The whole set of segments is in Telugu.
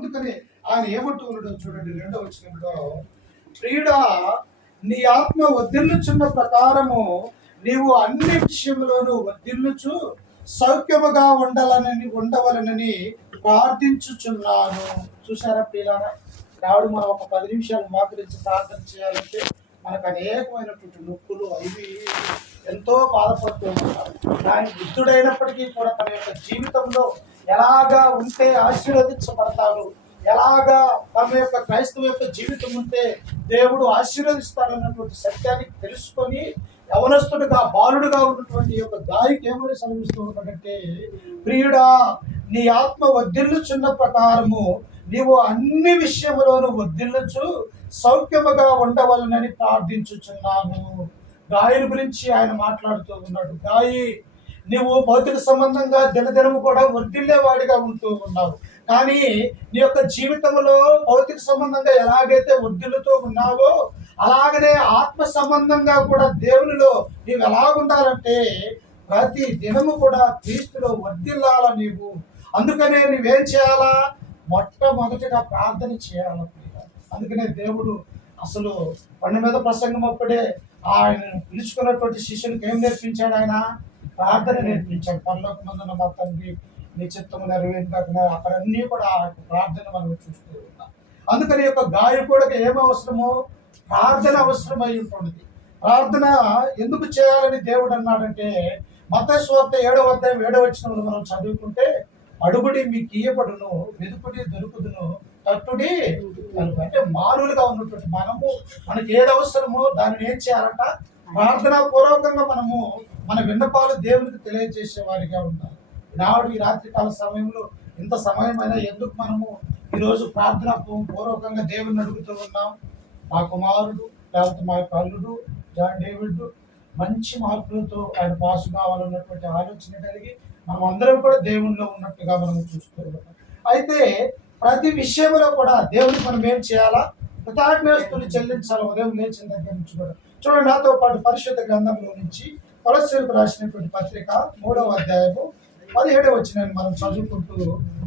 అందుకని ఆయన ఏమంటూ ఉన్నాడో చూడండి, 2వ వచనంలో, ప్రియుడా, నీ ఆత్మ వర్ధిల్లుచున్న ప్రకారము నీవు అన్ని విషయములోనూ వర్ధిల్లుచు సౌఖ్యముగా ఉండవలనని ప్రార్థించుచున్నాను. చూసారా ప్రియులారా, రావుడు మనం ఒక 10 నిమిషాలు మోకరించి ప్రార్థన చేయాలంటే మనకు అనేకమైనటువంటి నొప్పులు అవి ఎంతో బాధపడుతూ ఉంటారు. దాని వృద్ధుడైనప్పటికీ కూడా తన యొక్క జీవితంలో ఎలాగా ఉంటే ఆశీర్వదించబడతాడు, ఎలాగా తమ యొక్క క్రైస్తవ యొక్క జీవితం ఉంటే దేవుడు ఆశీర్వదిస్తాడన్నటువంటి సత్యాన్ని తెలుసుకొని యవనస్తుడిగా బాలుడుగా ఉన్నటువంటి యొక్క గాయకు ఏమని సెలవిస్తూ ఉన్నాడంటే, ప్రియుడా, నీ ఆత్మ వర్ధిల్లుచున్న ప్రకారము నీవు అన్ని విషయములోనూ వర్ధిల్లుచు సౌఖ్యముగా ఉండవలనని ప్రార్థించుచున్నాను. గాయని గురించి ఆయన మాట్లాడుతూ ఉన్నాడు. గాయి, నీవు భౌతిక సంబంధంగా దినదినము కూడా వర్ధిల్లేవాడిగా ఉంటూ ఉన్నావు, కానీ నీ యొక్క జీవితంలో భౌతిక సంబంధంగా ఎలాగైతే వర్ధిల్లుతూ ఉన్నావో అలాగనే ఆత్మ సంబంధంగా కూడా దేవునిలో నీవు ఎలాగుండాలంటే ప్రతి దినము కూడా క్రీస్తులో వర్ధిల్లాల నీవు. అందుకనే నువ్వేం చేయాలా? మొట్టమొదటిగా ప్రార్థన చేయాలి. అందుకనే దేవుడు అసలు కొండ మీద ప్రసంగం అప్పుడే ఆయన పిలుచుకున్నటువంటి శిష్యునికి ఏం నేర్పించాడు? ఆయన ప్రార్థన నేర్పించాడు. పరలోకమందున్న మా తండ్రి, నీ చిత్తము నెరవేరుగాక. అక్కడ అన్నీ కూడా ఆ ప్రార్థన మనం చూస్తూ ఉన్నాం. అందుకని యొక్క గాయకుడికి ఏం అవసరమో ప్రార్థన అవసరమై ఉంటుంది. ప్రార్థన ఎందుకు చేయాలని దేవుడు అన్నాడంటే, మత్తయి సువార్త 7వ అధ్యాయం 7వ వచనంలో మనం చదువుకుంటే, అడుగుడి మీకు ఇయ్యబడును, వెదుకుడి దొరుకుదును, తట్టుడి కలుగు. అంటే మానవులుగా ఉన్నటువంటి మనకి ఏది అవసరమో దానిని ఏం చేయాలంట? ప్రార్థనా పూర్వకంగా మనము మన విన్నపాలు దేవునికి తెలియజేసే వారిగా ఉండాలి. నాడు ఈ రాత్రికాల సమయంలో ఇంత సమయమైనా ఎందుకు మనము ఈరోజు ప్రార్థన పూర్వకంగా దేవుని అడుగుతూ ఉన్నాం? మా కుమారుడు లేకపోతే మా యొక్క అల్లుడు జాన్ డేవిడ్ మంచి మార్పులతో ఆయన పాసు కావాలన్నటువంటి ఆలోచన కలిగి మనం అందరం కూడా దేవునిలో ఉన్నట్టుగా మనం చూస్తూ ఉంటాం. అయితే ప్రతి విషయంలో కూడా దేవునికి మనం ఏం చేయాలా? కృతజ్ఞతలు చెల్లించాలి. ఉదయం లేచిన దగ్గర నుంచి కూడా చూడండి, నాతో పాటు పరిశుద్ధ గ్రంథంలో నుంచి కొలస్సీలకు రాసినటువంటి పత్రిక 3వ అధ్యాయము 17వ వచనాన్ని మనం చదువుకుంటూ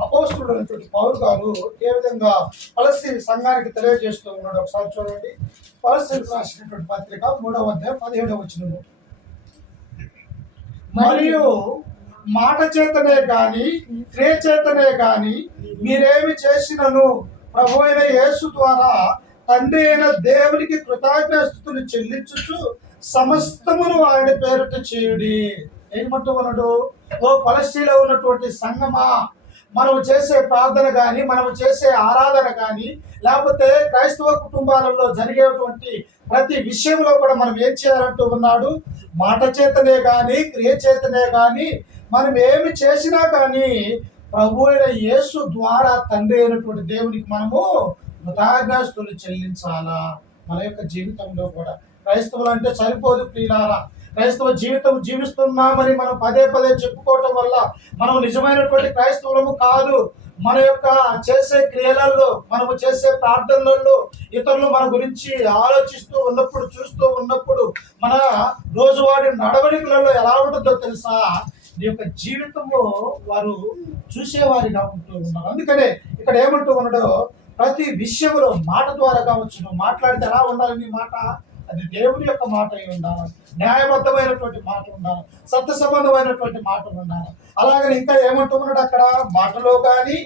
అపోస్తలుడైనటువంటి పౌలు గారు ఏ విధంగా కొలస్సీ సంఘానికి తెలియజేస్తూ ఉన్నాడు ఒకసారి చూడండి. కొలస్సీలకు రాసినటువంటి పత్రిక 3వ అధ్యాయం 17వ వచనము, మరియు మాట చేతనే గాని క్రియ చేతనే గాని మీరేమి చేసినను ప్రభు అయిన యేసు ద్వారా తండ్రి అయిన దేవునికి కృతజ్ఞతలు చెల్లించుచు సమస్తమును ఆయన పేరిట చేయుడి. ఏమంటున్నాడు? ఓ కొలస్సీలో ఉన్నటువంటి సంఘమా, మనం చేసే ప్రార్థన కానీ మనం చేసే ఆరాధన కానీ లేకపోతే క్రైస్తవ కుటుంబాలలో జరిగేటువంటి ప్రతి విషయంలో కూడా మనం ఏం చేయాలంటూ ఉన్నాడు? మాట చేతనే కానీ క్రియ చేతనే కానీ మనం ఏమి చేసినా కానీ ప్రభు అయిన యేసు ద్వారా తండ్రి అయినటువంటి దేవునికి మనము కృతజ్ఞతలు చెల్లించాలా. మన యొక్క జీవితంలో కూడా క్రైస్తవులు అంటే సరిపోదు ప్రియులారా. క్రైస్తవ జీవితం జీవిస్తున్నామని మనం పదే పదే చెప్పుకోవటం వల్ల మనం నిజమైనటువంటి క్రైస్తవులము కాదు. మన యొక్క చేసే క్రియలలో, మనము చేసే ప్రార్థనలలో ఇతరులు మన గురించి ఆలోచిస్తూ ఉన్నప్పుడు, చూస్తూ ఉన్నప్పుడు మన రోజువారీ నడవడికలలో ఎలా ఉంటుందో తెలుసా? నీ యొక్క జీవితము వారు చూసేవారిగా ఉంటూ ఉన్నారు. అందుకనే ఇక్కడ ఏమంటూ ఉన్నాడో, ప్రతి విషయంలో మాట ద్వారా కావచ్చు, నువ్వు మాట్లాడితే ఎలా ఉండాలి? నీ మాట అది దేవుని యొక్క మాట అయి ఉండాలి, న్యాయబద్ధమైనటువంటి మాట ఉండాలి, సత్య సంబంధమైనటువంటి మాట ఉండాలి. అలాగని ఇంకా ఏమంటూ ఉన్నాడు అక్కడ? మాటలో కానీ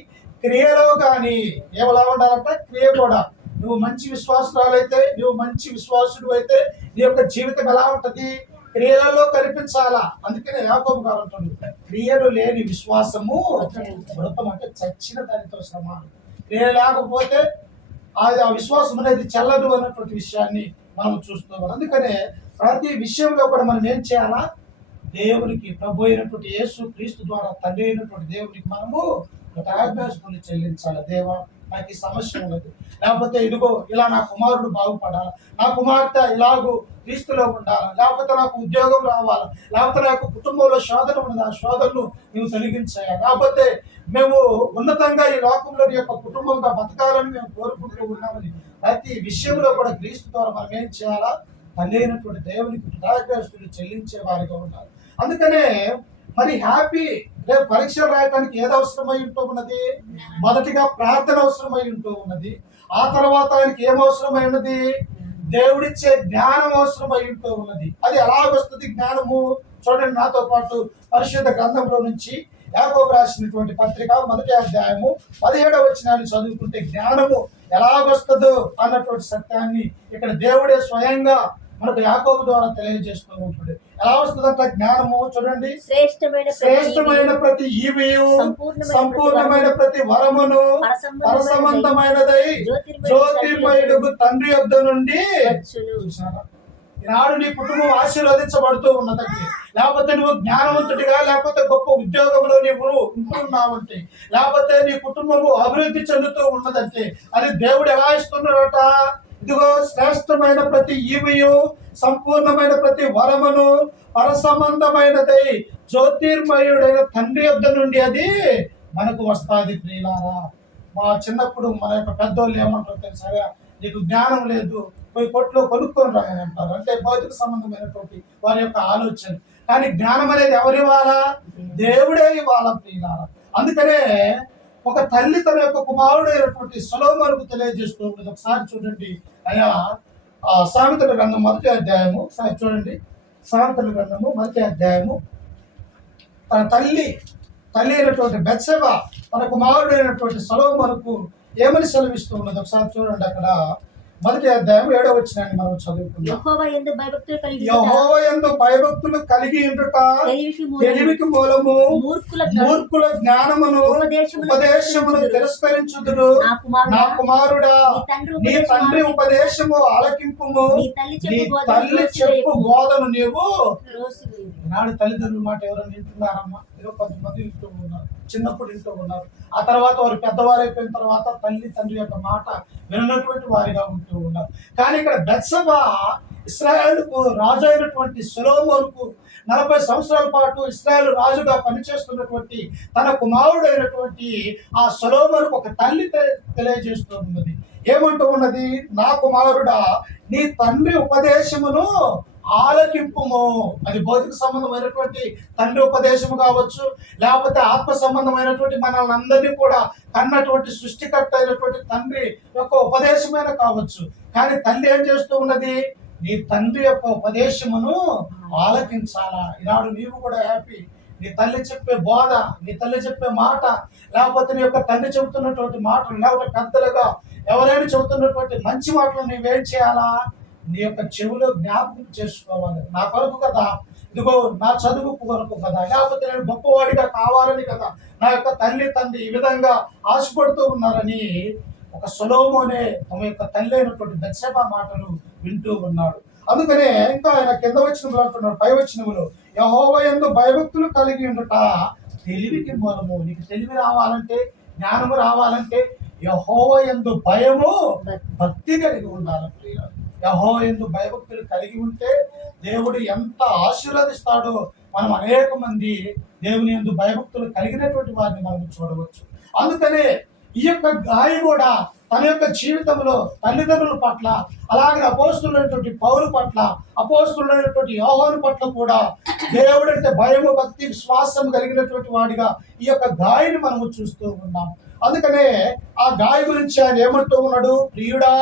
క్రియలో కానీ ఏమలా ఉండాలంటే క్రియ కూడా. నువ్వు మంచి విశ్వాసురాలైతే, నువ్వు మంచి విశ్వాసుడు అయితే నీ యొక్క జీవితం ఎలా ఉంటుంది? క్రియలలో కనిపించాలా. అందుకనే యాకోబు గారు అంటుంది, క్రియలు లేని విశ్వాసము మృతం, అంటే చచ్చిన దానితో సమానం. క్రియ లేకపోతే ఆ విశ్వాసం అనేది చెల్లదు అన్నటువంటి విషయాన్ని మనం చూస్తున్నాం. అందుకనే ప్రతి విషయంలో కూడా మనం ఏం చేయాలా? దేవునికి, ప్రభు అయినటువంటి యేసు క్రీస్తు ద్వారా తండ్రి అయినటువంటి దేవునికి మనము కృతజ్ఞతలు చెల్లించాలి. దేవా, నాకు ఈ సమస్య ఉన్నది, లేకపోతే ఇదిగో ఇలా నా కుమారుడు బాగుపడాలి, నా కుమార్తె ఇలాగూ క్రీస్తులో ఉండాలి, లేకపోతే నాకు ఉద్యోగం రావాలి, లేకపోతే నాకు కుటుంబంలో శోధన ఉన్నది, ఆ శోధనను నువ్వు తొలగించాయా, లేకపోతే మేము ఉన్నతంగా ఈ లోకంలో యొక్క కుటుంబంగా బతకాలని మేము కోరుకుంటూ ఉన్నామని ప్రతి విషయంలో కూడా క్రీస్తు ద్వారా మనం ఏం చేయాలా? తండ్రి అయినటువంటి దేవునికి కృతజ్ఞతలు చెల్లించే వారిగా ఉండాలి. అందుకనే మరి హ్యాపీ రేపు పరీక్షలు రాయటానికి ఏది అవసరమై ఉంటూ ఉన్నది? మొదటిగా ప్రార్థన అవసరమై ఉంటూ ఉన్నది. ఆ తర్వాత ఆయనకి ఏం అవసరమై ఉన్నది? దేవుడిచ్చే జ్ఞానం అవసరమై ఉంటూ ఉన్నది. అది ఎలాగొస్తుంది జ్ఞానము? చూడండి నాతో పాటు పరిశుద్ధ గ్రంథంలో నుంచి యాకోబు రాసినటువంటి పత్రిక 1వ అధ్యాయము 17వ వచనాన్ని చదువుకుంటే జ్ఞానము ఎలాగొస్తుందో అన్నటువంటి సత్యాన్ని ఇక్కడ దేవుడే స్వయంగా మనకు యాకోబు ద్వారా తెలియజేస్తూ ఉంటాడు. ఎలా వస్తుందంట జ్ఞానము? చూడండి, శ్రేష్టమైన ప్రతి ఈవియు, సంపూర్ణమైన ప్రతి వరమును, పరసంబంధమైనదై జ్యోతిర్మయుడు తండ్రి యొద్ద నుండి. ఈనాడు నీ కుటుంబం ఆశీర్వదించబడుతూ ఉన్నదంటే, లేకపోతే నువ్వు జ్ఞానవంతుడిగా, లేకపోతే గొప్ప ఉద్యోగంలో నీవు ఉంటున్నావంటే, లేకపోతే నీ కుటుంబము అభివృద్ధి చెందుతూ ఉన్నదంటే అది దేవుడు ఎలా ఇస్తున్నాడట? ఇదిగో శ్రేష్టమైన ప్రతి ఈవియు, సంపూర్ణమైన ప్రతి వరమును, పరసంబంధమైనదై జ్యోతిర్మయుడైన తండ్రి యొద్ద నుండి అది మనకు వస్తాది. ప్రియులారా, మా చిన్నప్పుడు మన యొక్క పెద్దోళ్ళు ఏమంటారు తెలుసా? నీకు జ్ఞానం లేదు, పోయి కొట్లో కొనుక్కొని రాయని అంటారు. అంటే భౌతిక సంబంధమైనటువంటి వారి యొక్క ఆలోచన. కానీ జ్ఞానం అనేది ఎవరు ఇవ్వాలా? దేవుడే ఇవ్వాలా ప్రియులారా. అందుకనే ఒక తల్లి తన యొక్క కుమారుడు అయినటువంటి సొలొమోనుకు తెలియజేస్తూ ఉంటుంది. ఒకసారి చూడండి అయ్యా, సామెతల గ్రంథం 1వ అధ్యాయము చూడండి. సామెతల గ్రంథము 1వ అధ్యాయము తన తల్లి అయినటువంటి బెత్షెబా తన కుమారుడు అయినటువంటి సొలొమోనుకు ఏమని సెలవిస్తూ ఉన్నది ఒకసారి చూడండి. అక్కడ 1వ అధ్యాయం 7వ వచనాన్ని మనం చదువుకుందాం. యెహోవా యందు భయభక్తులు కలిగి ఉండుట తెలివికి మూలము, మూర్ఖుల జ్ఞానమును ఉపదేశమును తిరస్కరించుదురు. నా కుమారుడా, నీ తండ్రి ఉపదేశము ఆలకింపుము, నీ తల్లి చెప్పు బోధను నీవు. నాడు తల్లిదండ్రుల మాట ఎవరైనా వింటున్నారమ్మా? ఏదో కొంతమంది వింటూ ఉన్నారు, చిన్నప్పుడు వింటూ ఉన్నారు. ఆ తర్వాత వారు పెద్దవారు అయిపోయిన తర్వాత తల్లి తండ్రి యొక్క మాట వినటువంటి వారిగా ఉంటూ ఉన్నారు. కానీ ఇక్కడ బెత్షెబా ఇశ్రాయేలుకు రాజు అయినటువంటి సొలొమోనుకు 40 సంవత్సరాల పాటు ఇశ్రాయేలు రాజుగా పనిచేస్తున్నటువంటి తన కుమారుడు అయినటువంటి ఆ సొలొమోనుకు ఒక తల్లి తెలియజేస్తూ ఉన్నది. ఏమంటూ ఉన్నది? నా కుమారుడా, నీ తండ్రి ఉపదేశమును ఆలకింపుము. అది భౌతిక సంబంధమైనటువంటి తండ్రి ఉపదేశము కావచ్చు, లేకపోతే ఆత్మ సంబంధమైనటువంటి మనల్ని అందరినీ కూడా కన్నటువంటి సృష్టికర్త అయినటువంటి తండ్రి యొక్క ఉపదేశమైన కావచ్చు. కానీ తల్లి ఏం చేస్తూ ఉన్నది? నీ తండ్రి యొక్క ఉపదేశమును ఆలకించాలా. ఈనాడు నీవు కూడా హ్యాపీ. నీ తల్లి చెప్పే బోధ, నీ తల్లి చెప్పే మాట, లేకపోతే నీ యొక్క తండ్రి చెబుతున్నటువంటి మాటలు, లేకపోతే పెద్దలుగా ఎవరైనా చెబుతున్నటువంటి మంచి మాటలు నీవేం చేయాలా? నీ యొక్క చెవిలో జ్ఞాపకం చేసుకోవాలి. నా కొరకు కదా, ఇదిగో నా చదువు కొరకు కదా, లేకపోతే నేను గొప్పవాడిగా కావాలని కదా నా యొక్క తల్లి తండ్రి ఈ విధంగా ఆశపడుతూ ఉన్నారని ఒక సొలొమోనే తమ యొక్క తల్లి అయినటువంటి బెత్షెబా మాటలు వింటూ ఉన్నాడు. అందుకనే ఇంకా ఆయన కింద వచనములు అంటున్నాడు, పై వచనములు, యెహోవా యందు భయభక్తులు కలిగి ఉండుట తెలివికి మూలము. నీకు తెలివి రావాలంటే, జ్ఞానము రావాలంటే యెహోవా యందు భయము, భక్తి కలిగి ఉండాలి ప్రియులారా. యెహోవా యందు భయభక్తులు కలిగి ఉంటే దేవుడు ఎంత ఆశీర్వదిస్తాడో మనం అనేక మంది దేవుని యందు భయభక్తులు కలిగినటువంటి వారిని మనం చూడవచ్చు. అందుకనే ఈ యొక్క గాయి కూడా తన యొక్క జీవితంలో తల్లిదండ్రుల పట్ల, అలాగే అపోస్తులైనటువంటి పౌలు పట్ల, అపోస్తులైనటువంటి యోహాను పట్ల కూడా దేవుడు అంటే భయము, భక్తి, విశ్వాసం కలిగినటువంటి వాడిగా ఈ యొక్క గాయని మనము చూస్తూ ఉన్నాం. అందుకనే ఆ గాయ గురించి ఆయన ఏమంటూ ఉన్నాడు? ప్రియుడా.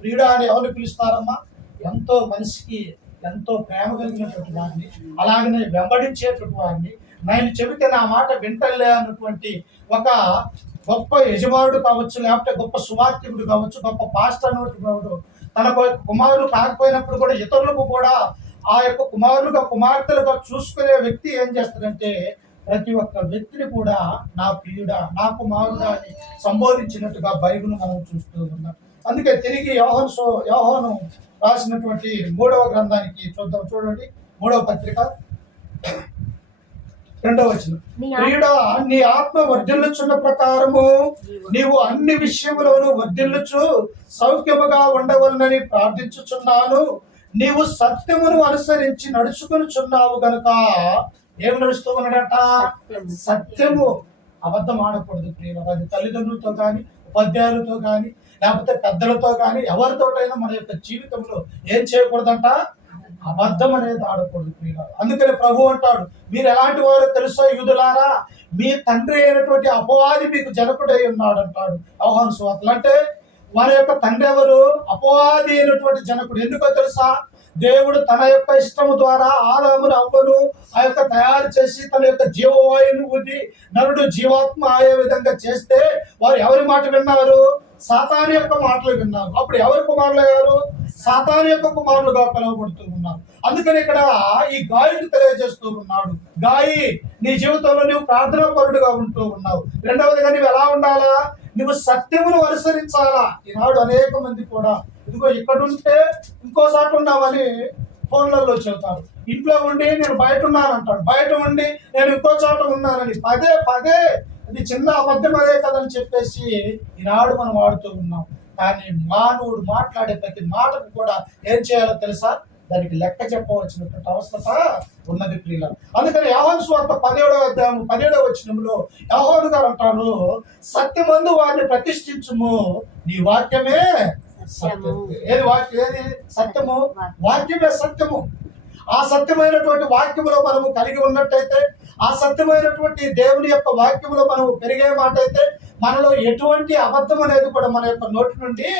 ప్రియుడా అని ఎవరిని పిలుస్తారమ్మా? ఎంతో మనిషికి ఎంతో ప్రేమ కలిగినటువంటి వారిని, అలాగనే వెంబడించేటువంటి వారిని, నేను చెబితే నా మాట వింటలే అన్నటువంటి ఒక గొప్ప యజమానుడు కావచ్చు, లేకపోతే గొప్ప సువార్థికుడు కావచ్చు, గొప్ప పాస్టర్ అన్నటువంటి తన కుమారులు కాకపోయినప్పుడు కూడా ఇతరులకు కూడా ఆ యొక్క కుమారులుగా, కుమార్తెలుగా చూసుకునే వ్యక్తి ఏం చేస్తాడంటే ప్రతి ఒక్క వ్యక్తిని కూడా నా ప్రియుడా, నా కుమారుడా అని సంబోధించినట్టుగా బైబిల్ మనం చూస్తూ ఉన్నాం. అందుకే తిరిగి యోహాను రాసినటువంటి 3వ గ్రంథానికి చూద్దాం. చూడండి, 3వ పత్రిక 2వ వచనం. ప్రియుడా, నీ ఆత్మ వర్ధిల్లుచున్న ప్రకారము నీవు అన్ని విషయములోనూ వర్ధిల్లుచు సౌఖ్యముగా ఉండవలనని ప్రార్థించుచున్నాను. నీవు సత్యమును అనుసరించి నడుచుకొనుచున్నావు గనుక. ఏమి నడుస్తూ ఉన్నాడట? సత్యము. అబద్ధం ఆడకూడదు ప్రియులు. అది తల్లిదండ్రులతో కానీ, ఉపాధ్యాయులతో కానీ, లేకపోతే పెద్దలతో కానీ, ఎవరితోటైనా మన యొక్క జీవితంలో ఏం చేయకూడదంట? అబద్ధం అనేది ఆడకూడదు ప్రియులు. అందుకని ప్రభు అంటాడు, మీరు ఎలాంటి వారో తెలుసా యూదులారా, మీ తండ్రి అయినటువంటి అపవాది మీకు జనకుడై ఉన్నాడు అంటాడు యోహాను సువార్తలో. అంటే వారి యొక్క తండ్రి ఎవరు? అపవాది అయినటువంటి జనకుడు. ఎందుకో తెలుసా? దేవుడు తన యొక్క ఇష్టము ద్వారా ఆదామును అవ్వను ఆ యొక్క తయారు చేసి తన యొక్క జీవవాయువును ఊది నరుడు జీవాత్మ అయ్యే విధంగా చేస్తే వారు ఎవరి మాట విన్నారు? సాతాను యొక్క మాటలు విన్నారు. అప్పుడు ఎవరి కుమారులు అయ్యారు? సాతాను యొక్క కుమారులుగా పిలువబడుతూ ఉన్నారు. అందుకని ఇక్కడ ఈ గాయకు తెలియజేస్తూ ఉన్నాడు, గాయి నీ జీవితంలో నువ్వు ప్రార్థనా పరుడుగా ఉంటూ ఉన్నావు. రెండవదిగా నువ్వు ఎలా ఉండాలా? నువ్వు సత్యమును అనుసరించాలా. ఈనాడు అనేక మంది కూడా ఇదిగో ఇక్కడ ఉంటే ఇంకోసారి ఉన్నామని ఫోన్లలో చెబుతారు. ఇంట్లో ఉండి నేను బయట ఉన్నాను అంటాడు, బయట ఉండి నేను ఇంకో చోట ఉన్నానని పదే పదే అది చిన్న అబద్ధం అదే కదని చెప్పేసి ఈనాడు మనం వాడుతూ ఉన్నాం. కానీ మానవుడు మాట్లాడే ప్రతి మాటకు కూడా ఏం చేయాలో తెలుసా? దానికి లెక్క చెప్పవలసినటువంటి అవసరత ఉన్నది ప్రియుల. అందుకని యోహాను సువార్త 17వ అధ్యాయం 17వ వచనంలో యోహాను గారు అంటాడు, సత్యమందు వారిని ప్రతిష్ఠించుము, నీ వాక్యమే సత్యం. ఏది వాక్యం? ఏది సత్యము? వాక్యమే సత్యము. ఆ సత్యమైనటువంటి వాక్యములో మనము కలిగి ఉన్నట్టయితే, ఆ సత్యమైనటువంటి దేవుని యొక్క వాక్యములో మనము పెరిగే మాట అయితే మనలో ఎటువంటి అబద్ధం అనేది కూడా మన యొక్క నోటి నుండి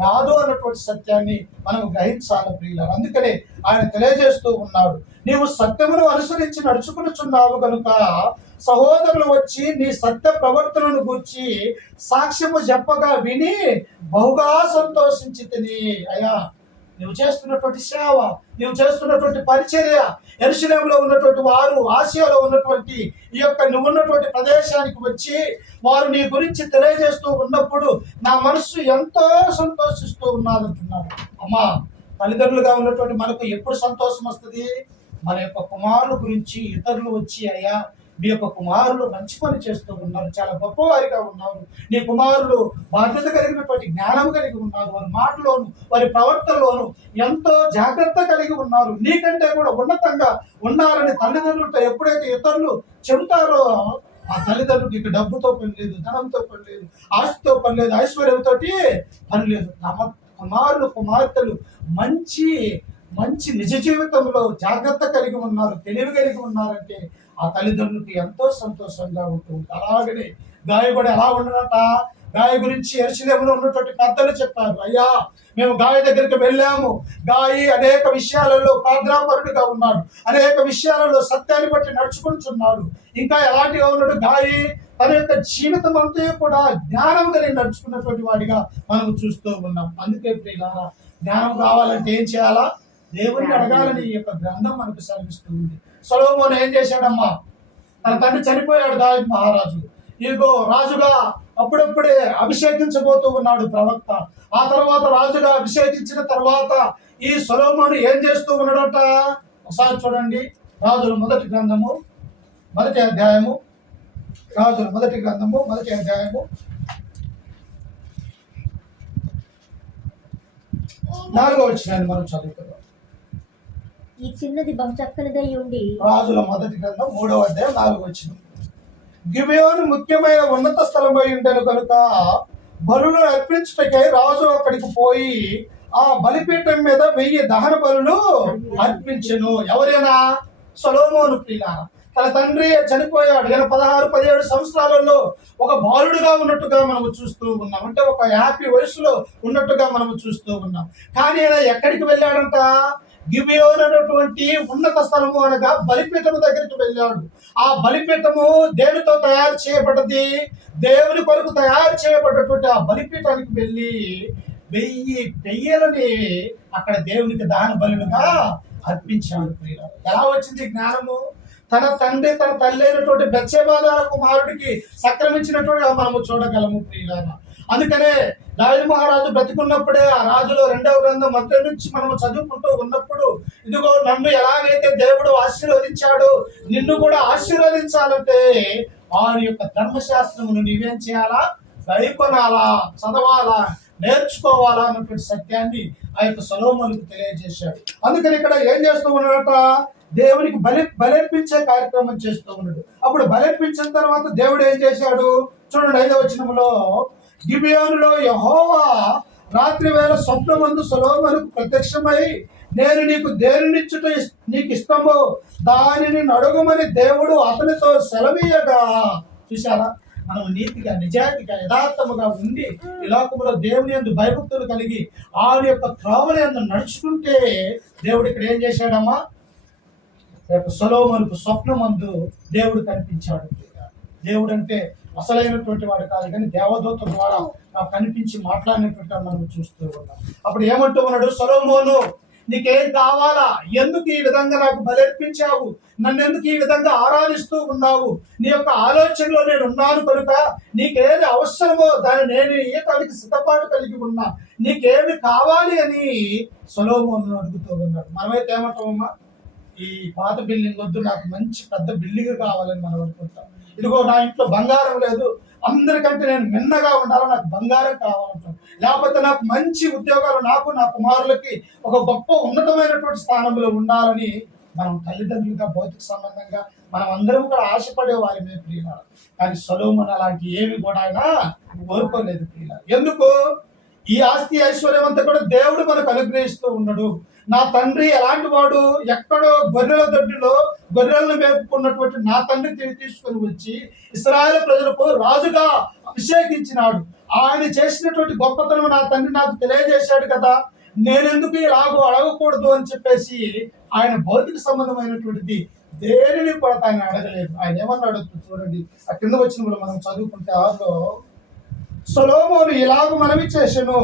రాదు అన్నటువంటి సత్యాన్ని మనం గ్రహించాలి ప్రియులారా. అందుకనే ఆయన తెలియజేస్తూ ఉన్నాడు, నీవు సత్యమును అనుసరించి నడుచుకునిచున్నావు కనుక సహోదరులు వచ్చి నీ సత్య ప్రవర్తనను గూర్చి సాక్ష్యము చెప్పగా విని బహుగా సంతోషించితిని. అయ్యా, నువ్వు చేస్తున్నటువంటి సేవ, నువ్వు చేస్తున్నటువంటి పరిచర్య, యెరూషలేములో ఉన్నటువంటి వారు, ఆసియాలో ఉన్నటువంటి ఈ యొక్క నువ్వు ఉన్నటువంటి ప్రదేశానికి వచ్చి వారు నీ గురించి తెలియజేస్తూ ఉన్నప్పుడు నా మనస్సు ఎంతో సంతోషిస్తూ ఉన్నదంటున్నాడు. అమ్మా, తల్లిదండ్రులుగా ఉన్నటువంటి మనకు ఎప్పుడు సంతోషం వస్తుంది? మన యొక్క కుమారుల గురించి ఇతరులు వచ్చి, అయ్యా మీ యొక్క కుమారులు మంచి పని చేస్తూ ఉన్నారు, చాలా గొప్పవారిగా ఉన్నారు, నీ కుమారులు బాధ్యత కలిగినటువంటి జ్ఞానం కలిగి ఉన్నారు, వారి మాటలోను వారి ప్రవర్తనలోను ఎంతో జాగ్రత్త కలిగి ఉన్నారు, నీకంటే కూడా ఉన్నతంగా ఉన్నారని తల్లిదండ్రులతో ఎప్పుడైతే ఇతరులు చెబుతారో ఆ తల్లిదండ్రులకు ఇక డబ్బుతో పని లేదు, ధనంతో పని లేదు, ఆస్తితో పని లేదు, ఐశ్వర్యంతో పని లేదు. తమ కుమారులు కుమార్తెలు మంచి మంచి నిజ జీవితంలో జాగ్రత్త కలిగి ఉన్నారు, తెలివి కలిగి ఉన్నారంటే ఆ తల్లిదండ్రులకు ఎంతో సంతోషంగా ఉంటుంది. అలాగనే గాయ కూడా ఎలా ఉండనట? గాయ గురించి యెరూషలేములో ఉన్నటువంటి పెద్దలు చెప్పారు, అయ్యా మేము గాయ దగ్గరికి వెళ్ళాము, గాయి అనేక విషయాలలో ప్రార్థనాపరుడుగా ఉన్నాడు, అనేక విషయాలలో సత్యాన్ని బట్టి నడుచుకుంటున్నాడు. ఇంకా ఎలాంటిగా ఉన్నాడు? గాయి తన యొక్క జీవితం అంతా కూడా జ్ఞానం కలిగి నడుచుకున్నటువంటి వాడిగా మనం చూస్తూ ఉన్నాం. అందుకే ప్రియులారా, జ్ఞానం కావాలంటే ఏం చేయాలా? దేవుని అడగాలని ఈ యొక్క గ్రంథం మనకు శ్రమిస్తుంది. సొలొమోను ఏం చేశాడమ్మా? తన తండ్రి చనిపోయాడు దావీదు మహారాజు, ఇదిగో రాజుగా అప్పుడప్పుడే అభిషేకించబోతూ ఉన్నాడు ప్రవక్త. ఆ తర్వాత రాజుగా అభిషేకించిన తర్వాత ఈ సొలొమోను ఏం చేస్తూ ఉన్నాడట? ఒకసారి చూడండి, రాజుల మొదటి గ్రంథము మొదటి అధ్యాయము, రాజుల మొదటి గ్రంథము మొదటి అధ్యాయము 4వ వచనాన్ని మనం చదువుతున్నాం. ఈ చిన్నది బహు చక్కనిదై ఉండి, రాజుల మొదటి గ్రంథం 3వ అధ్యాయం 4వ వచనం. గిబియోను ముఖ్యమైన ఉన్నత స్థలమై ఉండెను కనుక బలులు అర్పించుటకై రాజు అక్కడికి పోయి ఆ బలిపీఠం మీద 1000 దహన బలులు అర్పించెను. ఎవరైనా? సొలొమోను ప్రియులారా. తన తండ్రి చనిపోయాడు, ఈయన 16-17 సంవత్సరాలలో ఒక బాలుడుగా ఉన్నట్టుగా మనము చూస్తూ ఉన్నాం. అంటే ఒక 50 వయసులో ఉన్నట్టుగా మనము చూస్తూ ఉన్నాం. కానీ ఈయన ఎక్కడికి వెళ్ళాడంట? గిబియోను అనేటువంటి ఉన్నత స్థలము అనగా బలిపీఠము దగ్గరికి వెళ్ళాడు. ఆ బలిపీఠము దేనితో తయారు చేయబడ్డది? దేవుని కొరకు తయారు చేయబడ్డటువంటి ఆ బలిపీఠానికి వెళ్ళి 1000 దెయ్యాలని అక్కడ దేవునికి దాన బలులుగా అర్పించాడు. ప్రియులారా, ఎలా వచ్చింది జ్ఞానము? తన తండ్రి తన తల్లి అయినటువంటి బెత్షెబా కుమారుడికి సంక్రమించినట్టుగా మనము చూడగలము ప్రియులారా. అందుకనే దావీదు మహారాజు బ్రతికున్నప్పుడే ఆ రాజులో 2వ గ్రంథం మధ్య నుంచి మనం చదువుకుంటూ ఉన్నప్పుడు, ఇదిగో నన్ను ఎలాగైతే దేవుడు ఆశీర్వదించాడో నిన్ను కూడా ఆశీర్వదించాలంటే వారి యొక్క ధర్మశాస్త్రమును నీవేం చేయాలా? గైకొనాలా, చదవాలా, నేర్చుకోవాలా అన్నటువంటి సత్యాన్ని ఆ యొక్క సొలొమోనుకు తెలియజేశాడు. అందుకని ఇక్కడ ఏం చేస్తూ ఉన్నాడట? దేవునికి బలర్పించే కార్యక్రమం చేస్తూ ఉన్నాడు. అప్పుడు బలర్పించిన తర్వాత దేవుడు ఏం చేశాడు? చూడండి, 5వ వచనంలో, గిబియోనులో యెహోవా రాత్రి వేళ స్వప్నమందు సొలొమోనుకు ప్రత్యక్షమై నేను నీకు దేనినిచ్చుట నీకు ఇష్టమో దానిని అడుగుమని దేవుడు అతనితో సెలవీయగా. చూశారా, మనం నీతిగా నిజాయితీగా యథార్థముగా ఉండి ఈ లోకంలో దేవుని యందు భయభక్తులు కలిగి ఆయన యొక్క త్రోవల యందు నడుచుకుంటే దేవుడు ఇక్కడ ఏం చేశాడమ్మా, సొలొమోనుకు స్వప్నమందు దేవుడు కనిపించాడు. దేవుడు అంటే అసలైనటువంటి వాడు కాదు, కానీ దేవదూత ద్వారా నాకు కనిపించి మాట్లాడినటువంటి మనం చూస్తూ ఉన్నాం. అప్పుడు ఏమంటూ ఉన్నాడు, సొలొమోను నీకేం కావాలా, ఎందుకు ఈ విధంగా నాకు బలర్పించావు, నన్ను ఎందుకు ఈ విధంగా ఆరాధిస్తూ ఉన్నావు, నీ యొక్క ఆలోచనలో నేను ఉన్నాను కనుక నీకేది అవసరమో దాన్ని నేను ఇయ్యటానికి సిద్ధపాటు కలిగి ఉన్నా, నీకేమి కావాలి అని సొలొమోను అడుగుతూ ఉన్నాడు. మనమైతే ఏమంటామమ్మా, ఈ పాత బిల్డింగ్ వద్దు, నాకు మంచి పెద్ద బిల్డింగ్ కావాలని మనం అనుకుంటాం. ఇదిగో నా ఇంట్లో బంగారం లేదు, అందరికంటే నేను మిన్నగా ఉండాలి, నాకు బంగారం కావాలంటాం. లేకపోతే నాకు మంచి ఉద్యోగాలు, నాకు నా కుమారులకి ఒక గొప్ప ఉన్నతమైనటువంటి స్థానంలో ఉండాలని మనం తల్లిదండ్రులుగా భౌతిక సంబంధంగా మనం అందరం కూడా ఆశపడే వారిమే ప్రియులారా. కానీ సొలొమోను అలాంటి ఏమి కూడా ఆయన కోరుకోలేదు ప్రియులారా. ఎందుకు? ఈ ఆస్తి ఐశ్వర్యం అంతా కూడా దేవుడు మనకు అనుగ్రహిస్తూ ఉన్నాడు. నా తండ్రి ఎలాంటి వాడు, ఎక్కడో గొర్రెల దొడ్డిలో గొర్రెలను మేపుకున్నటువంటి నా తండ్రి తిరిగి తీసుకొని వచ్చి ఇశ్రాయేలు ప్రజలకు రాజుగా అభిషేకించినాడు. ఆయన చేసినటువంటి గొప్పతనం నా తండ్రి నాకు తెలియజేశాడు కదా, నేనెందుకు ఇలాగో అడగకూడదు అని చెప్పేసి ఆయన భౌతిక సంబంధమైనటువంటిది దేనిని కూడా ఆయన అడగలేదు. ఆయన ఏమన్నా అడుగుతుంది చూడండి, ఆ కింద వచ్చిన మనం చదువుకుంటే ఆలో, సొలొమోను ఇలాగ మనవి చేసెను,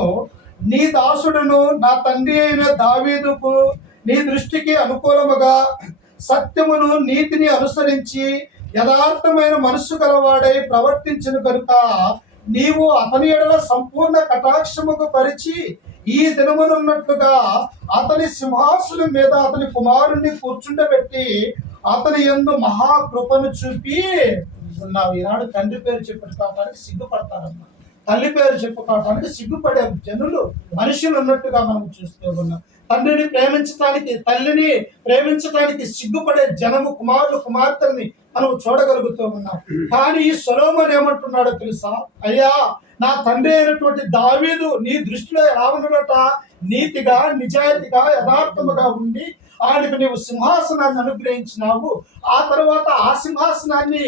నీ దాసుడును నా తండ్రి అయిన దావీదుకు నీ దృష్టికి అనుకూలముగా సత్యమును నీతిని అనుసరించి యథార్థమైన మనస్సు గలవాడై ప్రవర్తించిన కనుక నీవు అతని ఎడల సంపూర్ణ కటాక్షముకు పరిచి ఈ దినమునున్నట్లుగా అతని సింహాసనం మీద అతని కుమారుణ్ణి కూర్చుండబెట్టి అతని యందు మహాకృపను చూపి ఉన్నావు. ఈనాడు తండ్రి పేరు చెప్పుకోవడానికి సిగ్గుపడతారమ్మా, తల్లి పేరు చెప్పుకోవడానికి సిగ్గుపడే జనులు మనుషులు ఉన్నట్టుగా మనం చూస్తూ ఉన్నాం. తండ్రిని ప్రేమించడానికి, తల్లిని ప్రేమించడానికి సిగ్గుపడే జనము, కుమారులు కుమార్తెల్ని మనం చూడగలుగుతూ ఉన్నాం. కానీ ఈ సొలొమోను ఏమంటున్నాడో తెలుసా, అయ్యా నా తండ్రి అయినటువంటి దావీదు నీ దృష్టిలో ఎలా ఉన్నాడట, నీతిగా నిజాయితీగా యథార్థముగా ఉండి ఆయనకు నీవు సింహాసనాన్ని అనుగ్రహించినావు. ఆ తర్వాత ఆ సింహాసనాన్ని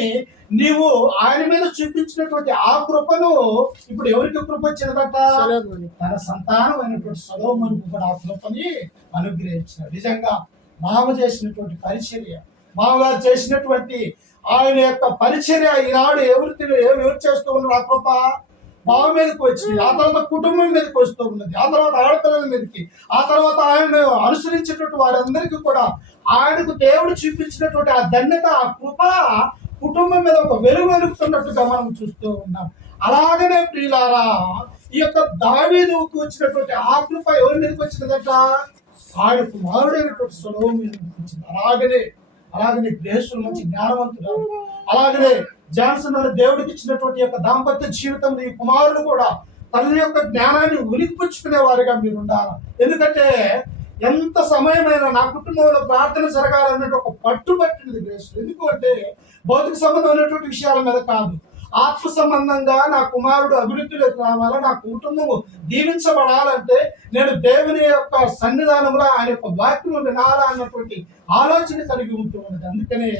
నీవు ఆయన మీద చూపించినటువంటి ఆ కృపను ఇప్పుడు ఎవరికి కృప వచ్చినదట, తన సంతానం అయినటువంటి సొలొమోనుకు కూడా ఆ కృపని అనుగ్రహించినాడు. నిజంగా మామ చేసినటువంటి పరిచర్య, మామగారు చేసినటువంటి ఆయన యొక్క పరిచర్య ఈనాడు ఎవరు చేస్తూ ఉన్నారు, ఆ కృప బావ మీదకి వచ్చింది, ఆ తర్వాత కుటుంబం మీదకి వస్తూ ఉన్నది, ఆ తర్వాత ఆడపిల్లల మీదకి, ఆ తర్వాత ఆయన అనుసరించేటువంటి వారందరికీ కూడా ఆయనకు దేవుడు చూపించినటువంటి ఆ ధన్యత, ఆ కృప కుటుంబం మీద ఒక వెలుగు వెలుగుతున్నట్టుగా మనం చూస్తూ ఉన్నాం. అలాగనే ప్రియులారా, ఈ యొక్క దావీదుకు వచ్చినటువంటి ఆ కృప ఎవరి మీదకి వచ్చినదట, ఆయన కుమారుడైనటువంటి సొలొమోను మీదకి వచ్చింది. అలాగనే గ్రేసులు మంచి జ్ఞానవంతుడు, అలాగనే జాన్సన్ అనే దేవుడికి ఇచ్చినటువంటి యొక్క దాంపత్య జీవితంలో ఈ కుమారులు కూడా తల్లి యొక్క జ్ఞానాన్ని ఉనికిపుచ్చుకునే వారిగా మీరు ఉండాలి. ఎందుకంటే ఎంత సమయమైనా నా కుటుంబంలో ప్రార్థన జరగాలన్నట్టు ఒక పట్టుబట్టినది గ్రేస్. ఎందుకు అంటే భౌతిక సంబంధమైనటువంటి విషయాల మీద కాదు, ఆత్మ సంబంధంగా నా కుమారుడు అభివృద్ధిలోకి రావాలా, నా కుటుంబము దీవించబడాలంటే నేను దేవుని యొక్క సన్నిధానంలో ఆయన యొక్క వాక్యం వినాలా అన్నటువంటి ఆలోచన కలిగి ఉంటూ ఉన్నది. అందుకనే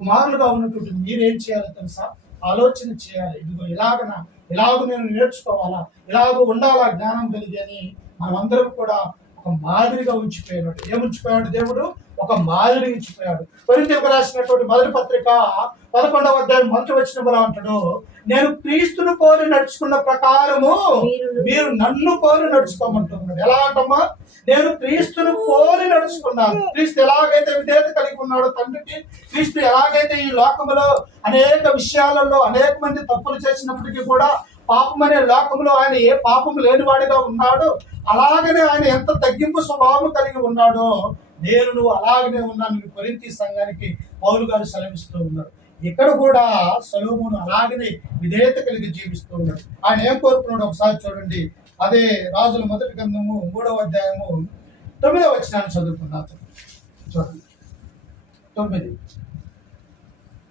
కుమారులుగా ఉన్నటువంటి మీరేం చేయాలో తెలుసా, ఆలోచన చేయాలి. ఇదిగో ఇలాగ నేను నేర్చుకోవాలా, ఇలాగ ఉండాలా జ్ఞానం కలిగి అని మనమందరం కూడా ఒక మాదిరిగా ఉంచిపోయాడు. ఏముంచిపోయాడు దేవుడు? ఒక మాదిరి ఉంచిపోయాడు. కొరింథీయులకు రాసినటువంటి మొదటి పత్రిక 11వ అధ్యాయం 1వ వచనంలో అంటాడు, నేను క్రీస్తును పోలి నడుచుకున్న ప్రకారము మీరు నన్ను పోలి నడుచుకోమంటున్నాడు. ఎలా అంటమ్మా? నేను క్రీస్తును పోలి నడుచుకున్నాను. క్రీస్తు ఎలాగైతే విధేయత కలిగి ఉన్నాడో తండ్రికి, క్రీస్తు ఎలాగైతే ఈ లోకములో అనేక విషయాలలో అనేక మంది తప్పులు చేసినప్పటికీ కూడా పాపం అనే లోకంలో ఆయన ఏ పాపం లేనివాడిగా ఉన్నాడో, అలాగనే ఆయన ఎంత తగ్గింపు స్వభావం కలిగి ఉన్నాడో నువ్వు అలాగనే ఉన్నాను కొరింథీ సంఘానికి పౌలు గారు సెలవిస్తూ ఉన్నారు. ఇక్కడ కూడా సొలొమోను అలాగనే విధేయత కలిగి జీవిస్తూ ఉన్నాడు. ఆయన ఏం కోరుకున్నాడు ఒకసారి చూడండి. అదే రాజుల మొదటి గ్రంథము 3వ అధ్యాయము 9వ వచనాన్ని చదువుకున్నాను. చూడండి 9.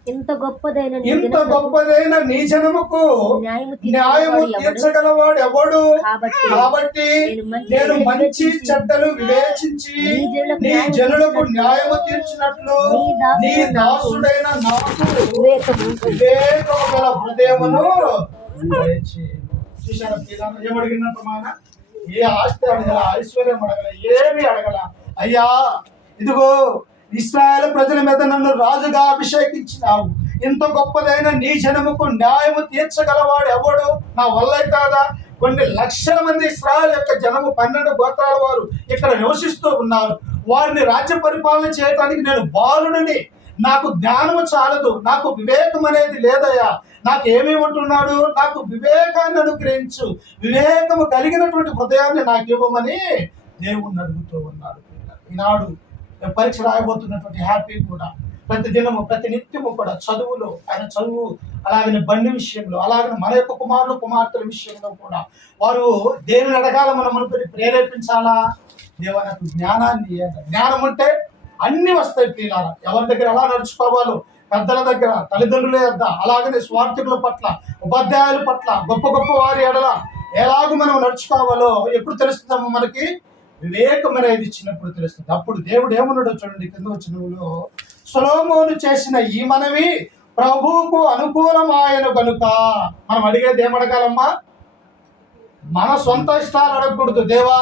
ఇంత గొప్పదైన నీ ఇంత జనమునకు గొప్పదైన నీ జనముకు న్యాయము న్యాయము తీర్చువాడు ఎవడు? తీర్చగలవాడు ఎవడు? కాబట్టి కాబట్టి నేను మంచి చెడ్డలు వివేచించి నీ జనులకు న్యాయము తీర్చినట్లు నీ దాసుడైన నాకు వివేకము వివేకము గల హృదయమును దయచేయు. చూశారా పిల్లలు ఏమడిగినట్టు మాన? ఏ ఆస్తి అడగల, ఐశ్వర్యం అడగల, ఏమి అడగల. అయ్యా ఇదిగో ఇశ్రాయేలు ప్రజల మీద నన్ను రాజుగా అభిషేకించినావు. ఇంత గొప్పదైన నీ జనముకు న్యాయము తీర్చగలవాడు ఎవడు? నా వల్ల కాదా? కొన్ని లక్షల మంది ఇశ్రాయేలు యొక్క జనము 12 గోత్రాల వారు ఇక్కడ నివసిస్తూ ఉన్నారు. వారిని రాజ్య పరిపాలన చేయడానికి నేను బాలుడిని. నాకు జ్ఞానము చాలదు, నాకు వివేకం అనేది లేదయ్యా. నాకు ఏమేమంటున్నాడు? నాకు వివేకాన్ని అనుగ్రహించు, వివేకము కలిగినటువంటి హృదయాన్ని నాకు ఇవ్వమని దేవుణ్ణి అడుగుతూ ఉన్నాడు. ఈనాడు పరీక్ష రాయబోతున్నటువంటి హ్యాపీ కూడా ప్రతి దినము ప్రతి నిత్యము కూడా చదువులో ఆయన చదువు, అలాగనే బండి విషయంలో, అలాగనే మన యొక్క కుమారులు కుమార్తెల విషయంలో కూడా వారు దేనిని అడగాల మనం అనుకుని ప్రేరేపించాలా? దేవా నాకు జ్ఞానాన్ని ఇయ్యండి. జ్ఞానం ఉంటే అన్ని వస్తాయి ప్రియులారా. ఎవరి దగ్గర ఎలా నడుచుకోవాలో, పెద్దల దగ్గర, తల్లిదండ్రుల యొద్ద, అలాగనే స్వార్థికుల పట్ల, ఉపాధ్యాయుల పట్ల, గొప్ప గొప్ప వారి ఎడల ఎలాగ మనం నడుచుకోవాలో ఎప్పుడు తెలుస్తుందమ్మా మనకి? వివేకం అనేది ఇచ్చినప్పుడు తెలుస్తుంది. అప్పుడు దేవుడు ఏమన్నాడో చూడండి, కింద వచనంలో, సొలొమోను చేసిన ఈ మనవి ప్రభువుకు అనుకూలమాయను కనుక. మనం అడిగేది ఏమడగాలమ్మా? మన సొంత ఇష్టాలు అడగకూడదు. దేవా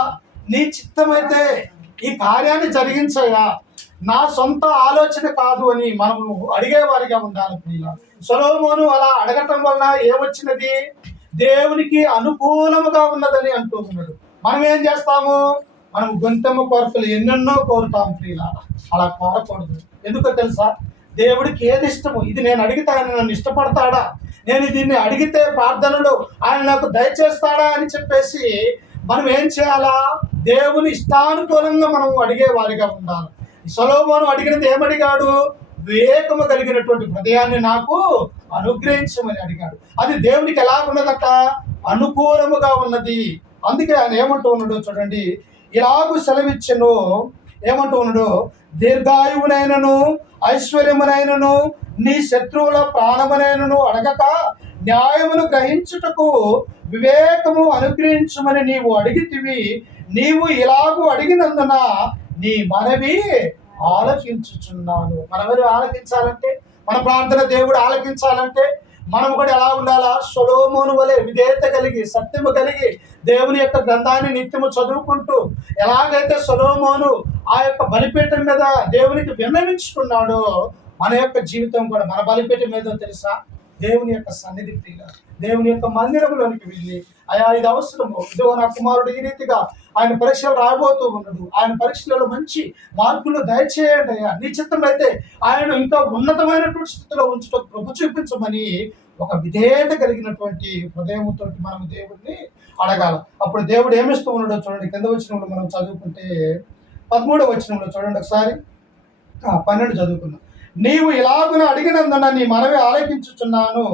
నీ చిత్తమైతే ఈ కార్యాన్ని జరిగించయ్యా, నా సొంత ఆలోచన కాదు అని మనము అడిగేవారిగా ఉండాలి ప్రియుల. సొలొమోను అలా అడగటం వలన ఏమొచ్చినది? దేవునికి అనుకూలముగా ఉన్నదని అంటూ ఉన్నాడు. మనం ఏం చేస్తాము? మనం గొంతెమ్మ కోరికలు ఎన్నెన్నో కోరుతాం ప్రియుల. అలా కోరకూడదు. ఎందుకో తెలుసా? దేవుడికి ఏది ఇష్టము, ఇది నేను అడిగితే ఆయన నన్ను ఇష్టపడతాడా, నేను దీన్ని అడిగితే ప్రార్థనలు ఆయన నాకు దయచేస్తాడా అని చెప్పేసి మనం ఏం చేయాలా? దేవుని ఇష్టానుకూలంగా మనం అడిగే వారిగా ఉండాలి. సొలొమోను అడిగినది ఏమడిగాడు? వివేకము కలిగినటువంటి హృదయాన్ని నాకు అనుగ్రహించమని అడిగాడు. అది దేవునికి ఎలా ఉన్నదట? అనుకూలముగా ఉన్నది. అందుకే ఆయన ఏమంటూ ఉన్నాడో చూడండి, ఇలాగూ సెలవిచ్చెను. ఏమంటూ ఉన్నాడు? దీర్ఘాయువునైనను ఐశ్వర్యమునైనను నీ శత్రువుల ప్రాణమునైనను అడగక న్యాయమును గ్రహించుటకు వివేకము అనుగ్రహించమని నీవు అడిగితివి. నీవు ఇలాగూ అడిగినందున నీ మనవి ఆలకించుచున్నాను. మనమెవరు ఆలకించాలంటే, మన ప్రార్థన దేవుడు ఆలకించాలంటే మనం కూడా ఎలా ఉండాలా? సొలొమోను వలె విధేయత కలిగి, సత్యము కలిగి, దేవుని యొక్క గ్రంథాన్ని నిత్యము చదువుకుంటూ, ఎలాగైతే సొలొమోను ఆ యొక్క బలిపీఠం మీద దేవునికి విన్నవించుకున్నాడో మన యొక్క జీవితం కూడా మన బలిపీఠం ఏదో తెలుసా? దేవుని యొక్క సన్నిధి ప్రియ, దేవుని యొక్క మందిరంలోనికి వెళ్ళి, అయా ఇది అవసరము, ఇదిగో నా కుమారుడు ఈ రీతిగా ఆయన పరీక్షలు రాబోతూ ఉన్నాడు, ఆయన పరీక్షలలో మంచి మార్కులు దయచేయండి అయ్యా, నీ చిత్తం అయితే ఆయన ఇంకా ఉన్నతమైనటువంటి స్థితిలో ఉంచుటకు కృప చూపించమని ఒక విధేయత కలిగినటువంటి హృదయంతో మనం దేవుడిని అడగాల. అప్పుడు దేవుడు ఏమిస్తూ ఉన్నాడో చూడండి. కింద వచనంలో మనం చదువుకుంటే 13వ వచనంలో చూడండి ఒకసారి. 12 చదువుకున్నాం. నీవు ఇలాగున అడిగినందున నీ మనవి ఆలకించుచున్నాను,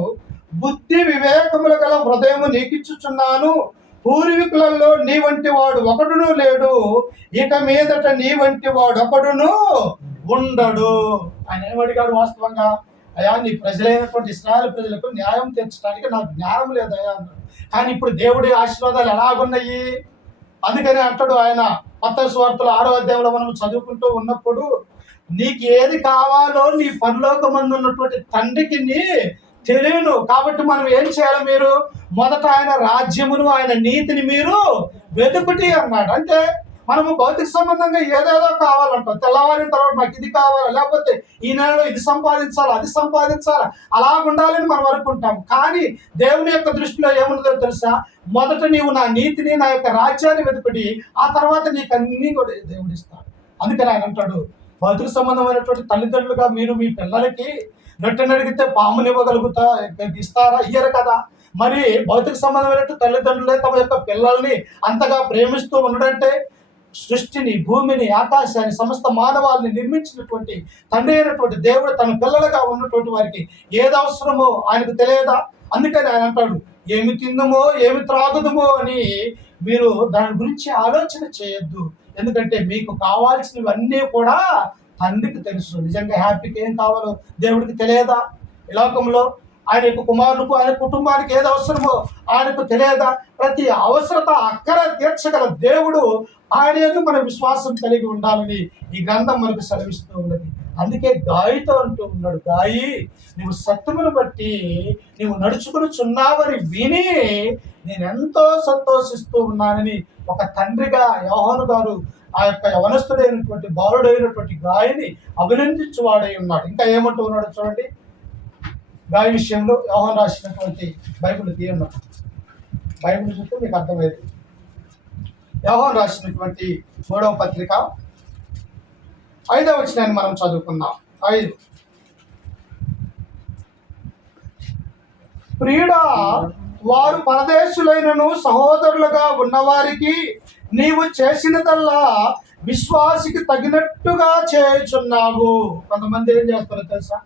బుద్ధి వివేకములు గల హృదయము నీకిచ్చుచున్నాను. పూర్వీకులలో నీ వంటి వాడు ఒకడును లేడు, ఇక మీదట నీ వంటి వాడు ఒకడును ఉండడు. ఆయన ఏమడిగాడు? వాస్తవంగా, అయ్యా నీ ప్రజలైనటువంటి ఇశ్రాయేలు ప్రజలకు న్యాయం తీర్చడానికి నాకు జ్ఞానం లేదయ్యా అన్నాడు. కానీ ఇప్పుడు దేవుడి ఆశీర్వాదాలు ఎలాగున్నాయి? అందుకని అంటాడు ఆయన మత్తయి సువార్తలో 6వ అధ్యాయంలో మనం చదువుకుంటూ ఉన్నప్పుడు, నీకు ఏది కావాలో నీ పరలోకమందు ఉన్నటువంటి తండ్రికి నీ తెలియను. కాబట్టి మనం ఏం చేయాలి? మీరు మొదట ఆయన రాజ్యమును ఆయన నీతిని మీరు వెతుకుటి అన్నాడు. అంటే మనము భౌతిక సంబంధంగా ఏదేదో కావాలంటాం. తెల్లవారిన తర్వాత నాకు ఇది కావాలి, లేకపోతే ఈ నెలలో ఇది సంపాదించాలి, అది సంపాదించాలి, అలా ఉండాలని మనం అనుకుంటాం. కానీ దేవుని యొక్క దృష్టిలో ఏమున్నదో తెలుసా? మొదట నీవు నా నీతిని, నా యొక్క రాజ్యాన్ని వెతుకుటి, ఆ తర్వాత నీకు అన్నీ కూడా దేవుడిస్తాడు. అందుకని ఆయన అంటాడు, భౌతిక సంబంధమైనటువంటి తల్లిదండ్రులుగా మీరు మీ పిల్లలకి రొట్టెని అడిగితే పామునివ్వగలుగుతా ఇస్తారా? ఇయ్యరు కదా. మరి భౌతిక సంబంధమైనటువంటి తల్లిదండ్రులే తమ యొక్క పిల్లల్ని అంతగా ప్రేమిస్తూ ఉండడంటే, సృష్టిని, భూమిని, ఆకాశాన్ని, సమస్త మానవాళిని నిర్మించినటువంటి తండ్రి అయినటువంటి దేవుడు తన పిల్లలుగా ఉన్నటువంటి వారికి ఏది అవసరమో ఆయనకు తెలియదా? అందుకని ఆయన అంటాడు, ఏమి తిందుమో ఏమి త్రాగుదుమో అని మీరు దాని గురించి ఆలోచన చేయొద్దు, ఎందుకంటే మీకు కావాల్సినవన్నీ కూడా తండ్రికి తెలుసు. నిజంగా హ్యాపీకి ఏం కావాలో దేవుడికి తెలియదా? ఈ లోకంలో ఆయన యొక్క కుమారులకు, ఆయన కుటుంబానికి ఏది అవసరమో ఆయనకు తెలియదా? ప్రతి అవసరత అక్కర తీర్చగల దేవుడు ఆయన యందు మన విశ్వాసం కలిగి ఉండాలని ఈ గ్రంథం మనకు సెలవిస్తూ ఉన్నది. అందుకే గాయితో అంటూ ఉన్నాడు, గాయి నువ్వు సత్యమును బట్టి నువ్వు నడుచుకునిచున్నావని విని నేను ఎంతో సంతోషిస్తూ ఉన్నానని ఒక తండ్రిగా యోహాను గారు ఆ యొక్క యవనస్తుడైనటువంటి బాలుడైనటువంటి గాయని అభినందించువాడై ఉన్నాడు. ఇంకా ఏమంటూ ఉన్నాడు చూడండి, గాయ విషయంలో యోహాను రాసినటువంటి బైబిల్ తీయండి. బైబిల్ చూస్తే మీకు అర్థమైంది. యోహాను రాసినటువంటి 3వ పత్రిక 5వ వచనాన్ని మనం చదువుకుందాం. 5 ప్రియుడా, వారు పరదేశులైనను సహోదరులుగా ఉన్నవారికి నీవు చేసినదల్లా విశ్వాసికి తగినట్టుగా చేయుచున్నావు. కొంతమంది ఏం చేస్తారో తెలుసా?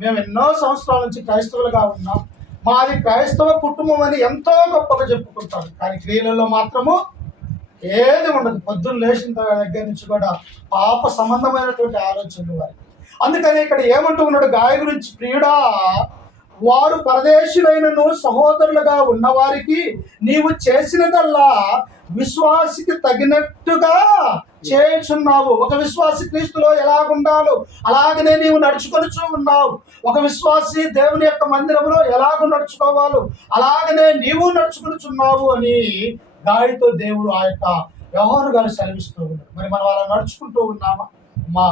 మేము ఎన్నో సంవత్సరాల నుంచి క్రైస్తవులుగా ఉన్నాం, మాది క్రైస్తవ కుటుంబం అని ఎంతో గొప్పగా చెప్పుకుంటారు, కానీ క్రియలలో మాత్రము ఏది ఉండదు. పొద్దున్న లేచిన దగ్గర నుంచి కూడా పాప సంబంధమైనటువంటి ఆలోచనలు వారికి. అందుకని ఇక్కడ ఏమంటూ ఉన్నాడు గాయ గురించి, ప్రియుడా, వారు పరదేశులైనను సహోదరులుగా ఉన్నవారికి నీవు చేసినదల్లా విశ్వాసికి తగినట్టుగా చేయుచున్నావు. ఒక విశ్వాసి క్రీస్తులో ఎలాగుండాలో అలాగనే నీవు నడుచుకొనుచూ ఉన్నావు. ఒక విశ్వాసి దేవుని యొక్క మందిరంలో ఎలాగ నడుచుకోవాలో అలాగనే నీవు నడుచుకొనుచున్నావు అని గాయతో దేవుడు ఆ యొక్క యోహాను గారు సెలవిస్తూ ఉన్నాడు. మరి మనం అలా నడుచుకుంటూ ఉన్నామా? మా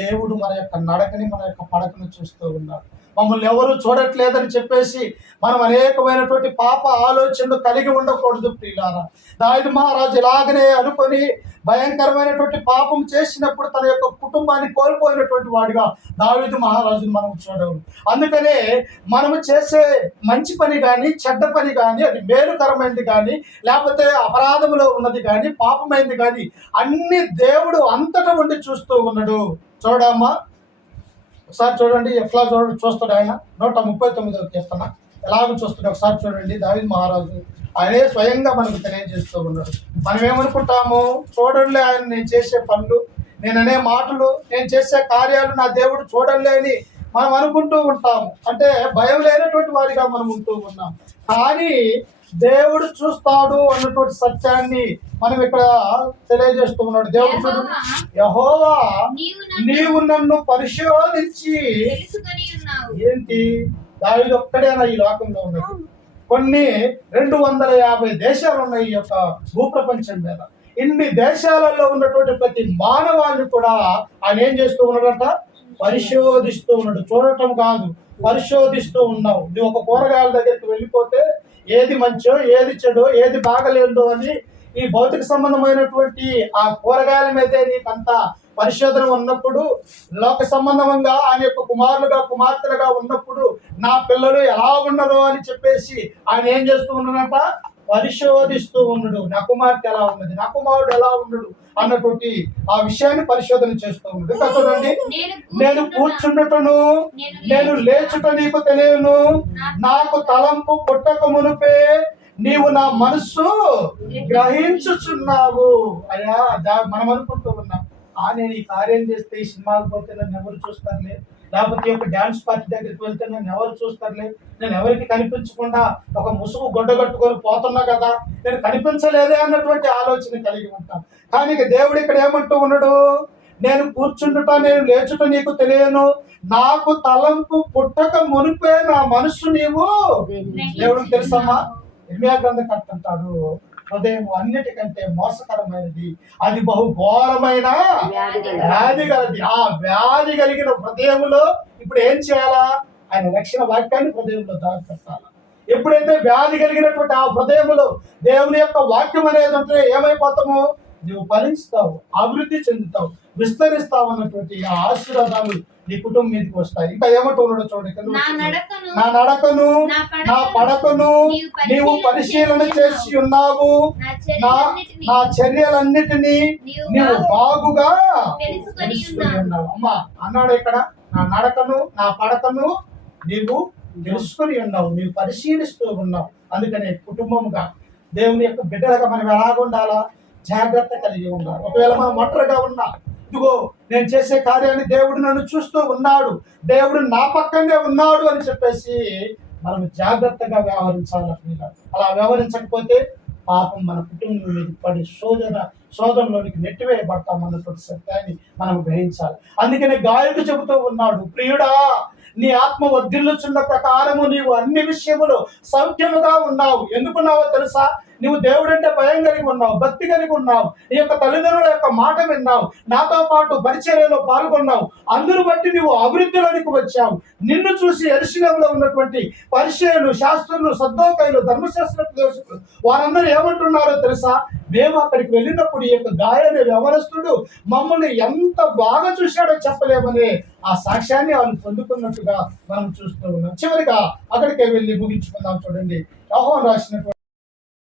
దేవుడు మన యొక్క నడకని, మన యొక్క పడకను చూస్తూ ఉన్నాడు. మమ్మల్ని ఎవరు చూడట్లేదని చెప్పేసి మనం అనేకమైనటువంటి పాప ఆలోచనలు కలిగి ఉండకూడదు ప్రియులారా. దావీదు మహారాజు ఇలాగనే అనుకొని భయంకరమైనటువంటి పాపం చేసినప్పుడు తన యొక్క కుటుంబాన్ని కోల్పోయినటువంటి వాడిగా దావీదు మహారాజుని మనం చూడవు. అందుకనే మనము చేసే మంచి పని కానీ చెడ్డ పని కానీ, అది మేలుకరమైనది కానీ లేకపోతే అపరాధములో ఉన్నది కానీ పాపమైంది కానీ అన్ని దేవుడు అంతటా ఉండి చూస్తూ ఉన్నాడు. చూడమ్మా, ఒకసారి చూడండి ఎట్లా చూస్తాడు ఆయన. 139వ కీర్తన ఎలాగో చూస్తాడు ఒకసారి చూడండి. దావీదు మహారాజు ఆయనే స్వయంగా మనకు తెలియజేస్తూ ఉన్నాడు. మనం ఏమనుకుంటాము? చూడండి ఆయన నేను చేసే పనులు, నేను అనే మాటలు, నేను చేసే కార్యాలు నా దేవుడు చూడండి అని మనం అనుకుంటూ ఉంటాము. అంటే భయం లేనటువంటి వారిగా మనం ఉంటూ ఉన్నాం. కానీ దేవుడు చూస్తాడు అన్నటువంటి సత్యాన్ని మనం ఇక్కడ తెలియజేస్తూ ఉన్నాడు. దేవుడు చూడండి, యెహోవా నీవు నన్ను పరిశోధించి ఏంటి? దావీదు ఒక్కడేనా ఈ లోకంలో ఉన్నది? కొన్ని 250 దేశాలు ఉన్నాయి ఈ యొక్క భూప్రపంచం మీద. ఇన్ని దేశాలలో ఉన్నటువంటి ప్రతి మానవాన్ని కూడా ఆయన ఏం చేస్తూ ఉన్నాడట? పరిశోధిస్తూ ఉన్నాడు. చూడటం కాదు, పరిశోధిస్తూ ఉన్నావు. నువ్వు ఒక కూరగాయల దగ్గరికి వెళ్ళిపోతే ఏది మంచో, ఏది చెడో, ఏది బాగలేదో అని ఈ భౌతిక సంబంధమైనటువంటి ఆ కూరగాయల మీదే నీకంత పరిశోధన ఉన్నప్పుడు, లోక సంబంధంగా ఆయన యొక్క కుమారులుగా కుమార్తెలుగా ఉన్నప్పుడు నా పిల్లలు ఎలా ఉండరు అని చెప్పేసి ఆయన ఏం చేస్తూ ఉన్నాడట? పరిశోధిస్తూ ఉన్నాడు. నా కుమార్తె ఎలా ఉన్నది, నా కుమారుడు ఎలా ఉండడు అన్నటువంటి ఆ విషయాన్ని పరిశోధన చేస్తూ ఉన్నాడు. ఇంకా చూడండి, నేను కూర్చుండటను నేను లేచుట నీకు తెలియను, నాకు తలంపు పుట్టక మునుపే నీవు నా మనస్సు గ్రహించుచున్నావు. అయ్యా మనం అనుకుంటూ ఉన్నాం, నేను ఈ కార్యం చేస్తే ఈ సినిమాకి పోతే నన్ను ఎవరు చూస్తారులే, లేకపోతే ఒక డ్యాన్స్ పార్టీ దగ్గరికి వెళ్తే నన్ను ఎవరు చూస్తారులే, నేను ఎవరికి కనిపించకుండా ఒక ముసుగు గొడ్డ కట్టుకొని పోతున్నా కదా, నేను కనిపించలేదే అన్నటువంటి ఆలోచన కలిగి ఉంటాం. కానీ దేవుడు ఇక్కడ ఏమంటూ ఉన్నాడు? నేను కూర్చుండుట నేను లేచుట నీకు తెలియను, నాకు తలంపు పుట్టక మునిపే నా మనస్సు నీవు. దేవుడికి తెలుసమ్మా. ఇర్మియా గ్రంథకర్త అంటాడు, హృదయం అన్నిటికంటే మోసకరమైనది, అది బహు ఘోరమైన వ్యాధి గలది. ఆ వ్యాధి కలిగిన హృదయంలో ఇప్పుడు ఏం చేయాలా? ఆయన రక్షణ వాక్యాన్ని హృదయంలో దాచిపెట్టాలా. ఎప్పుడైతే వ్యాధి కలిగినటువంటి ఆ హృదయంలో దేవుని యొక్క వాక్యం అనేది ఉంటే ఏమైపోతాము? నువ్వు ఫలిస్తావు, అభివృద్ధి చెందుతావు, విస్తరిస్తావు అన్నటువంటి ఆ ఆశీర్వాదాలు నీ కుటుంబం మీదకి వస్తాయి. ఇంకా ఏమంటూ ఉన్నాడో చూడండి, నా నడకను నా పడకను నీవు పరిశీలన చేసి ఉన్నావు, నా చర్యలన్నిటినీ నీవు బాగుగా తెలుసుకుని ఉన్నావు. అమ్మా అన్నాడు ఇక్కడ, నా నడకను నా పడకను నీవు తెలుసుకుని ఉన్నావు, నీవు పరిశీలిస్తూ ఉన్నావు. అందుకని కుటుంబముగా దేవుని యొక్క బిడ్డలుగా మనం ఎలాగ ఉండాలా? జాగ్రత్త కలిగి ఉండాలి. ఒకవేళ మనం ఒంటరిగా ఉన్నా ఇదిగో నేను చేసే కార్యాన్ని దేవుడు నన్ను చూస్తూ ఉన్నాడు, దేవుడు నా పక్కనే ఉన్నాడు అని చెప్పేసి మనం జాగ్రత్తగా వ్యవహరించాలి ప్రియులారా. అలా వ్యవహరించకపోతే పాపం మన కుటుంబం మీద పడి శోధనలోనికి నెట్టివేయబడతాం అన్నటువంటి సత్యాన్ని మనం గ్రహించాలి. అందుకనే గాయకుడు చెబుతూ ఉన్నాడు, ప్రియుడా నీ ఆత్మ వర్ధిల్లుచున్న ప్రకారము నీవు అన్ని విషయములు సౌఖ్యముగా ఉన్నావు. ఎందుకున్నావో తెలుసా? నువ్వు దేవుడంటే భయం కలిగి ఉన్నావు, భక్తి కలిగి ఉన్నావు, నీ యొక్క తల్లిదండ్రుల యొక్క మాట విన్నావు, నాతో పాటు పరిచర్యలో పాల్గొన్నావు. అందును బట్టి నువ్వు అభివృద్ధిలోనికి వచ్చావు. నిన్ను చూసి యెరూషలేములో ఉన్నటువంటి పరిచయులు, శాస్త్రులు, సద్దూకయ్యులు, ధర్మశాస్త్రోపదేశకులు వారందరూ ఏమంటున్నారో తెలుసా? మేము అక్కడికి వెళ్ళినప్పుడు ఈ యొక్క గాయని వ్యవరస్తుడు మమ్మల్ని ఎంత బాగా చూశాడో చెప్పలేమని ఆ సాక్ష్యాన్ని వాళ్ళు పొందుకున్నట్టుగా మనం చూస్తూ ఉన్నాం. చివరిగా అక్కడికే వెళ్ళి ముగించుకుందాం. చూడండి, యోహాను రాసినటువంటి